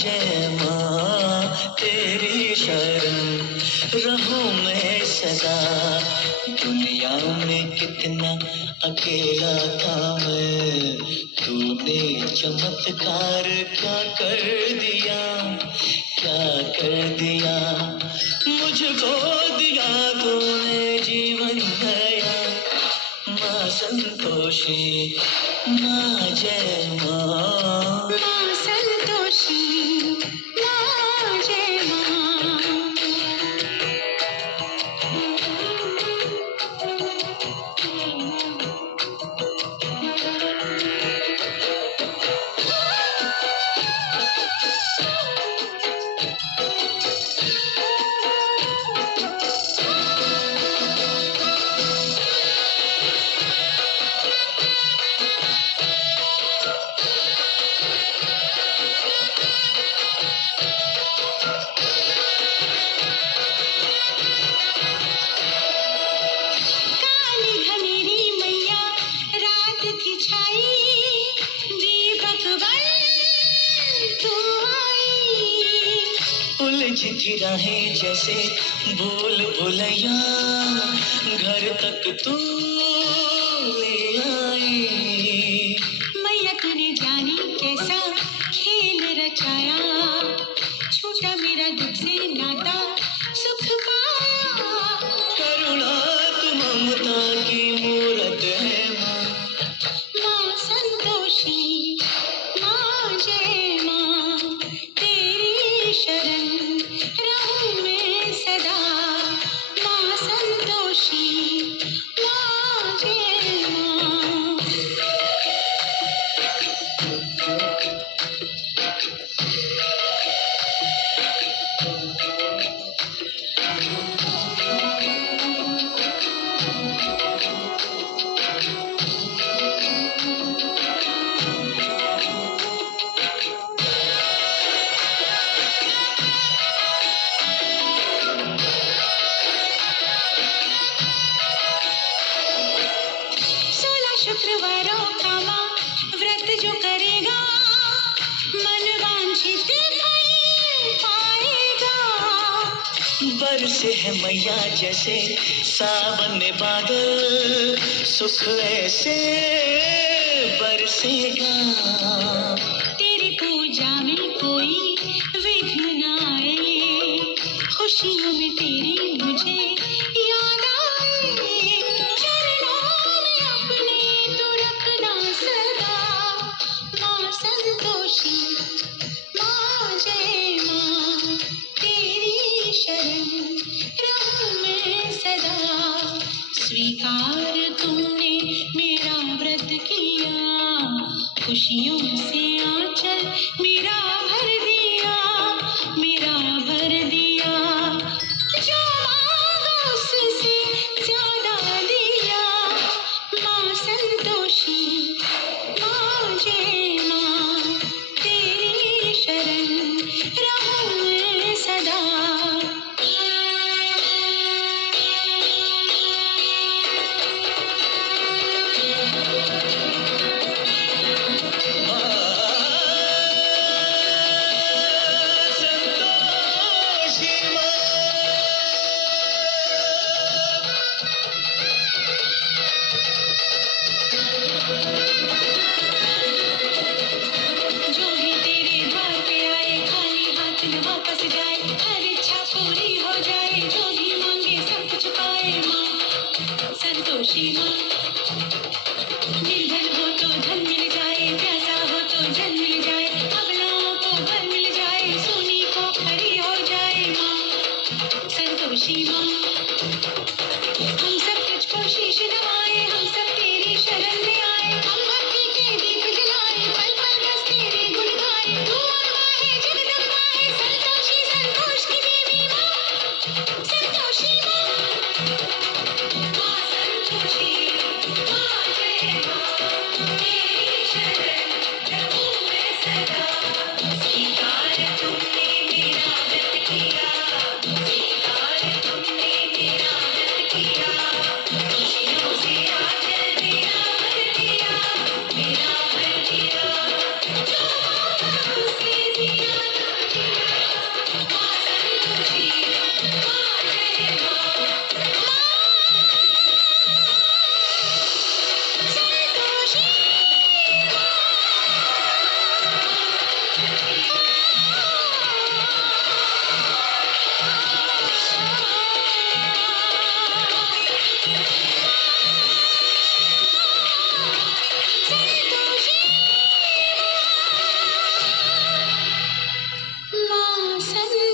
जय माँ तेरी शरण रहूं मैं सदा। दुनिया में कितना अकेला था मैं, तूने चमत्कार क्या कर दिया, क्या कर दिया। मुझको दिया तूने जीवन नया, माँ संतोषी माँ जय माँ। माँ संतोषी माँ जय माँ। उलझी राहें जैसे भूल भुलैया, घर तक तू ले आई। मैया तूने जानी कैसा खेल रचाया, छूटा मेरा दुख से नाता सुख पाया। करुणा तू ममता की मूरत है माँ, माँ संतोषी माँ जय माँ तेरी शरण रहूं मैं सदा। माँ संतोषी माँ जय माँ। शुक्रवारों का माँ व्रत जो करेगा, मन वांछित फल पाएगा। बरसे है मैया जैसे सावन में बादल, सुख ऐसे बरसेगा। तेरी पूजा में कोई विघ्न न आए, खुशियों में तेरी मुझे याद आए। चरणों में अपने तू रखना सदा, माँ संतोषी माँ जय माँ तेरी शरण रहूं मैं सदा। स्वीकार तुमने मेरा व्रत किया, खुशियों से आंचल मेरा भर दिया, मेरा भर दिया। जो मांगा उससे ज्यादा दिया, माँ संतोषी माँ जय माँ तेरी शरण रहूं मैं सदा। संतोषी माँ निर्धन हो तो धन मिल जाए, प्यासा हो तो जल मिल जाए, अबलाओं को बल मिल जाए, सोनी को खरी हो जाए। माँ संतोषी माँ हम सब तुझको शीश नवाए, हम सब तेरी शरण में आए, हम भक्ति के दीप जलाए, पल पल बस तेरे गुण गाए। तू अम्बा है जगदम्बा है, संतोषी संतोष की देवी माँ संतोषी माँ। स्वीकार तुमने मेरा व्रत किया, स्वीकार तुमने संग